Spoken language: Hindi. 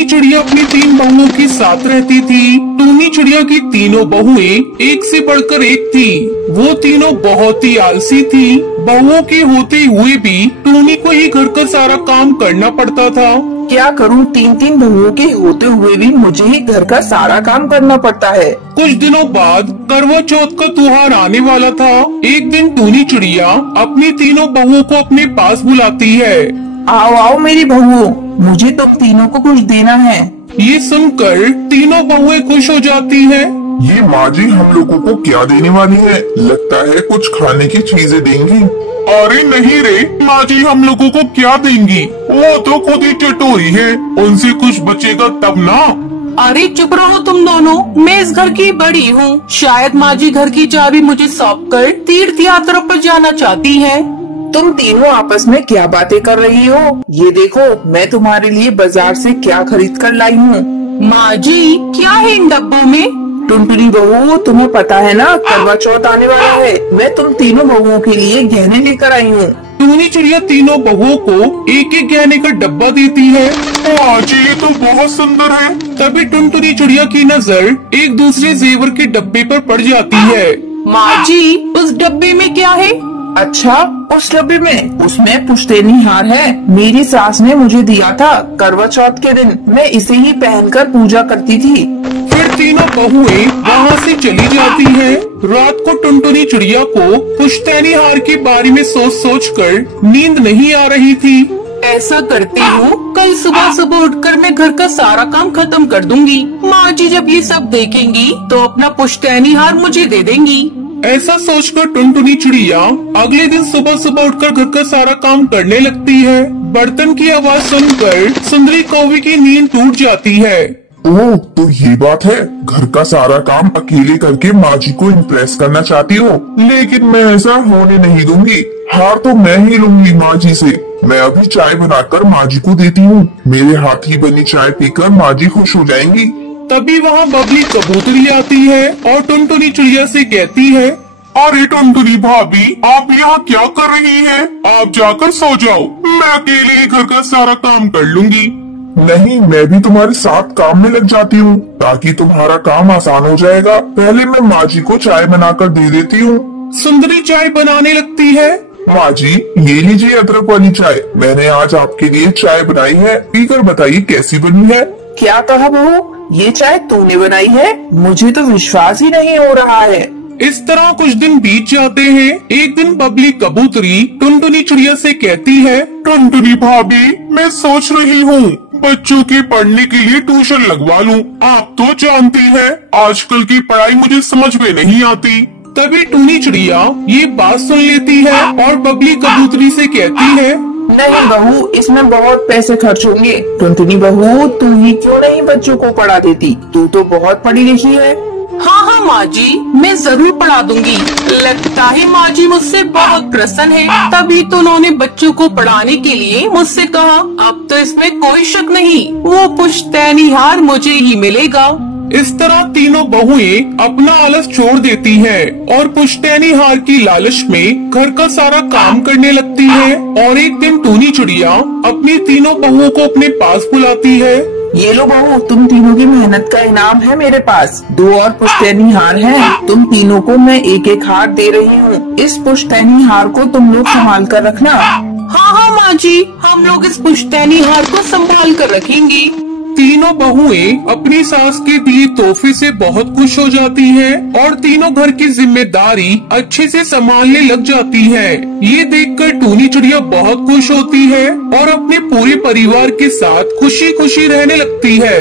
टूनी चिड़िया अपनी 3 बहुओं के साथ रहती थी। टूनी चिड़िया की तीनों बहुएं एक से बढ़कर एक थी। वो तीनों बहुत ही आलसी थी। बहुओं के होते हुए भी टूनी को ही घर का सारा काम करना पड़ता था। क्या करूं, 3 बहुओं के होते हुए भी मुझे ही घर का सारा काम करना पड़ता है। कुछ दिनों बाद करवा चौथ का त्योहार आने वाला था। एक दिन टूनी चिड़िया अपनी तीनों बहुओं को अपने पास बुलाती है। आओ आओ मेरी बहुओं, मुझे तुम तीनों को कुछ देना है। ये सुनकर तीनों बहुएं खुश हो जाती हैं। ये माँ जी हम लोगों को क्या देने वाली है? लगता है कुछ खाने की चीजें देंगी। अरे नहीं रे, माँ जी हम लोगों को क्या देंगी? वो तो खुद ही चटोरी है, उनसे कुछ बचेगा तब ना। अरे चुप रहो तुम दोनों, मैं इस घर की बड़ी हूँ। शायद माँ जी घर की चाबी मुझे सौंप कर तीर्थ यात्रा पर जाना चाहती है। तुम तीनों आपस में क्या बातें कर रही हो? ये देखो मैं तुम्हारे लिए बाजार से क्या खरीद कर लाई हूँ। माँ जी क्या है इन डब्बों में? टुनटुनी बहू, तुम्हें पता है ना करवा चौथ आने वाला है। मैं तुम तीनों बहुओं के लिए गहने लेकर आई हूँ। टूनी चिड़िया तीनों बहुओं को एक एक गहने का डब्बा देती है। माँ जी ये तो बहुत सुंदर है। तभी टुनटुनी चिड़िया की नजर एक दूसरे जेवर के डब्बे पर पड़ जाती है। माँ जी उस डब्बे में क्या है? अच्छा, उस डब्बे में उसमें पुश्तैनी हार है। मेरी सास ने मुझे दिया था करवा चौथ के दिन। मैं इसे ही पहनकर पूजा करती थी। फिर तीनों बहुएं वहाँ से चली जाती हैं। रात को टुनटुनी चिड़िया को पुश्तैनी हार के बारे में सोच कर नींद नहीं आ रही थी। ऐसा करती हूँ, कल सुबह सुबह उठकर मैं घर का सारा काम खत्म कर दूंगी। माँ जी जब ये सब देखेंगी तो अपना पुश्तैनी हार मुझे दे देंगी। ऐसा सोचकर टुनटुनी चिड़िया अगले दिन सुबह सुबह उठकर घर का सारा काम करने लगती है। बर्तन की आवाज सुनकर सुंदरी कौवे की नींद टूट जाती है। ओह, तो ये बात है, घर का सारा काम अकेले करके माँ जी को इम्प्रेस करना चाहती हो। लेकिन मैं ऐसा होने नहीं दूंगी। हार तो मैं ही लूंगी माँ जी से। मैं अभी चाय बनाकर माँ जी को देती हूँ। मेरे हाथ की बनी चाय पीकर माँ जी खुश हो जाएंगी। तभी वहाँ बबली कबूतरी आती है और टुनटुनी चिड़िया से कहती है, अरे टुनटुनी भाभी आप यहाँ क्या कर रही हैं? आप जाकर सो जाओ, मैं अकेले ही घर का सारा काम कर लूंगी। नहीं, मैं भी तुम्हारे साथ काम में लग जाती हूँ ताकि तुम्हारा काम आसान हो जाएगा। पहले मैं माँ जी को चाय बनाकर दे देती हूँ। सुंदरी चाय बनाने लगती है। माँ जी ये लीजिए अदरक वाली चाय। मैंने आज आपके लिए चाय बनाई है, पीकर बताइए कैसी बनी है। क्या कहा बहू, ये चाय तुमने बनाई है? मुझे तो विश्वास ही नहीं हो रहा है। इस तरह कुछ दिन बीत जाते हैं। एक दिन बबली कबूतरी टुनटुनी चिड़िया से कहती है, टुनटुनी भाभी मैं सोच रही हूँ बच्चों के पढ़ने के लिए ट्यूशन लगवा लूँ। आप तो जानती हैं आजकल की पढ़ाई मुझे समझ में नहीं आती। तभी टूनी चिड़िया ये बात सुन लेती है और बबली कबूतरी से कहती है, नहीं बहू, इसमें बहुत पैसे खर्च होंगे। टुनटुनी बहू तू ही क्यों नहीं बच्चों को पढ़ा देती? तू तो बहुत पढ़ी लिखी है। हाँ हाँ माँ जी, मैं जरूर पढ़ा दूंगी। लगता है माँ जी मुझसे बहुत प्रसन्न है, तभी तो उन्होंने बच्चों को पढ़ाने के लिए मुझसे कहा। अब तो इसमें कोई शक नहीं, वो पुश्तैनी हार मुझे ही मिलेगा। इस तरह तीनों बहुएं अपना आलस छोड़ देती हैं और पुश्तैनी हार की लालच में घर का सारा काम करने लगती है। और एक दिन टूनी चिड़िया अपनी तीनों बहुओं को अपने पास बुलाती है। ये लो बहू, तुम तीनों की मेहनत का इनाम है मेरे पास। 2 और पुश्तैनी हार हैं। तुम तीनों को मैं एक एक हार दे रही हूँ। इस पुश्तैनी हार को तुम लोग संभाल कर रखना। हाँ हाँ माँ जी, हम लोग इस पुश्तैनी हार को संभाल कर रखेंगी। तीनों बहुएं अपनी सास के दिए तोहफे से बहुत खुश हो जाती हैं और तीनों घर की जिम्मेदारी अच्छे से संभालने लग जाती हैं। ये देखकर टूनी चिड़िया बहुत खुश होती है और अपने पूरे परिवार के साथ खुशी खुशी रहने लगती है।